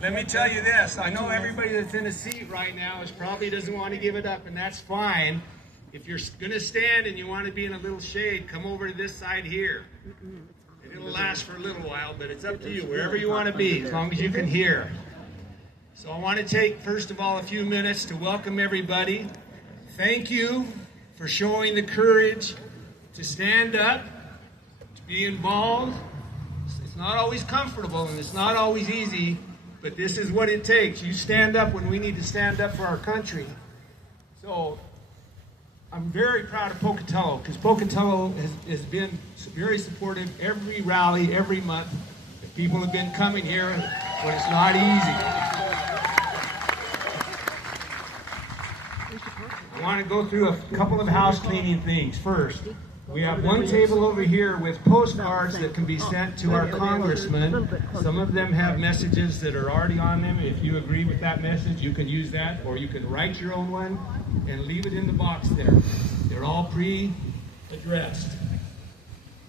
Let me tell you this. I know everybody that's in a seat right now probably doesn't want to give it up, and that's fine. If you're going to stand and you want to be in a little shade, come over to this side here. And it'll last for a little while, but it's up to you, wherever you want to be, as long as you can hear. So I want to take, first of all, a few minutes to welcome everybody. Thank you for showing the courage to stand up, to be involved. It's not always comfortable and it's not always easy, but this is what it takes. You stand up when we need to stand up for our country. So I'm very proud of Pocatello, because Pocatello has been very supportive every rally, every month. People have been coming here when it's not easy. I want to go through a couple of house cleaning things. First, we have one table over here with postcards that can be sent to our congressmen. Some of them have messages that are already on them. If you agree with that message, you can use that, or you can write your own one and leave it in the box there. They're all pre-addressed.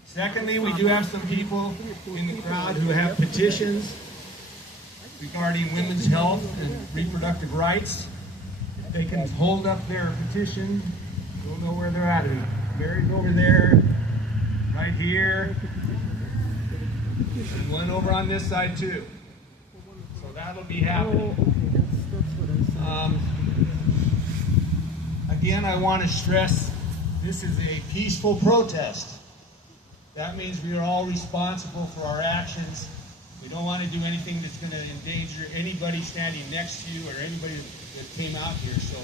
Secondly, we do have some people in the crowd who have petitions regarding women's health and reproductive rights. They can hold up their petition. Don't know where they're at. Mary's over there, right here, and one over on this side too. So that'll be happening. Again, I want to stress this is a peaceful protest. That means we are all responsible for our actions. We don't want to do anything that's going to endanger anybody standing next to you or anybody that came out here. So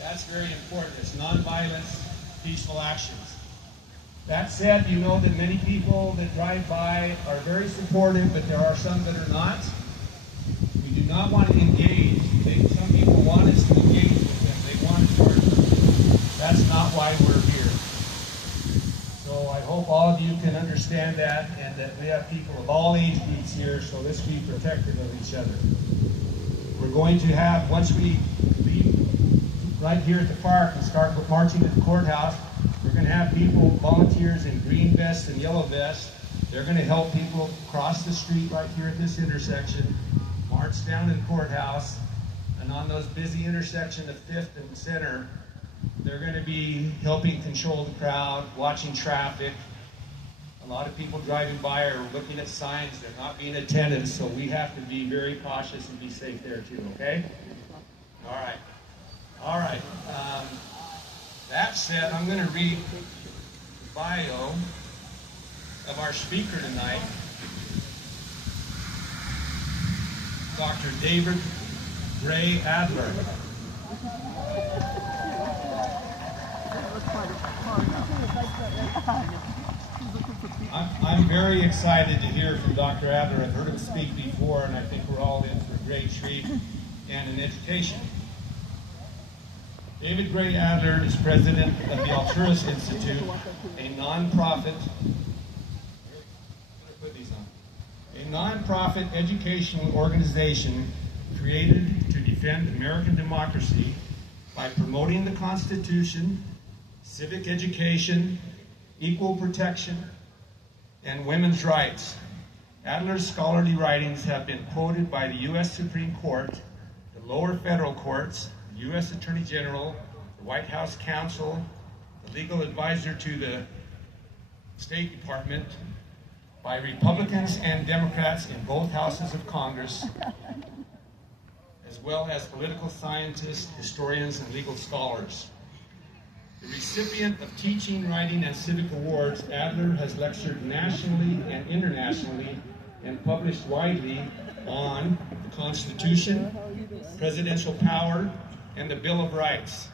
that's very important. It's nonviolence, peaceful actions. That said, you know that many people that drive by are very supportive, but there are some that are not. We do not want to engage. Some people want us to engage with them. They want to charge them. That's not why we're here. So I hope all of you can understand that, and that we have people of all age groups here, so let's be protective of each other. We're going to have, once we leave right here at the park and start marching to the courthouse, we're going to have people, volunteers in green vests and yellow vests. They're going to help people cross the street right here at this intersection, march down to the courthouse, and on those busy intersections of 5th and Center, they're going to be helping control the crowd, watching traffic. A lot of people driving by are looking at signs, they're not being attentive, so we have to be very cautious and be safe there too, okay? All right. All right. That said, I'm going to read the bio of our speaker tonight, Dr. David Gray Adler. I'm very excited to hear from Dr. Adler. I've heard him speak before, and I think we're all in for a great treat and an education. David Gray Adler is president of the Alturas Institute, a nonprofit educational organization created to defend American democracy by promoting the Constitution, civic education, equal protection, and women's rights. Adler's scholarly writings have been quoted by the U.S. Supreme Court, the lower federal courts, the U.S. Attorney General, the White House Counsel, the legal advisor to the State Department, by Republicans and Democrats in both houses of Congress, as well as political scientists, historians, and legal scholars. The recipient of teaching, writing, and civic awards, Adler has lectured nationally and internationally and published widely on the Constitution, presidential power, and the Bill of Rights.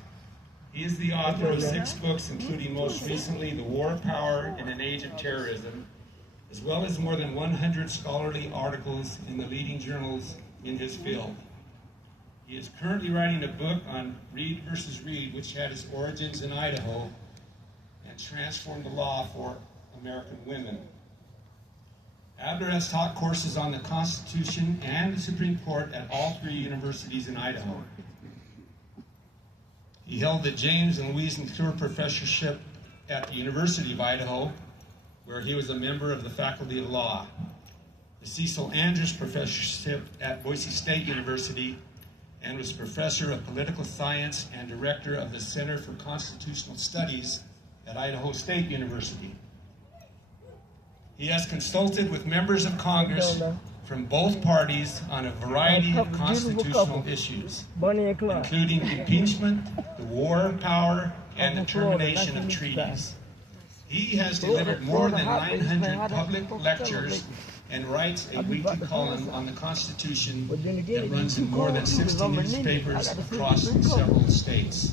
He is the author of 6 books, including most recently The War of Power in an Age of Terrorism, as well as more than 100 scholarly articles in the leading journals in his field. He is currently writing a book on Reed versus Reed, which had its origins in Idaho and transformed the law for American women. Adler has taught courses on the Constitution and the Supreme Court at all 3 universities in Idaho. He held the James and Louise McClure Professorship at the University of Idaho, where he was a member of the Faculty of Law. the Cecil Andrews Professorship at Boise State University, and was Professor of Political Science and Director of the Center for Constitutional Studies at Idaho State University. He has consulted with members of Congress from both parties on a variety of constitutional issues, including impeachment, the war power, and the termination of treaties. He has delivered more than 900 public lectures and writes a weekly column on the Constitution that runs in more than 60 newspapers across several states.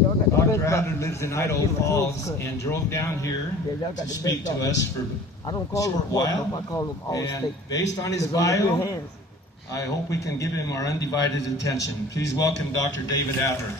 Dr. Adler lives in Idaho Falls and drove down here to speak to us for a short while. And based on his bio, I hope we can give him our undivided attention. Please welcome Dr. David Adler.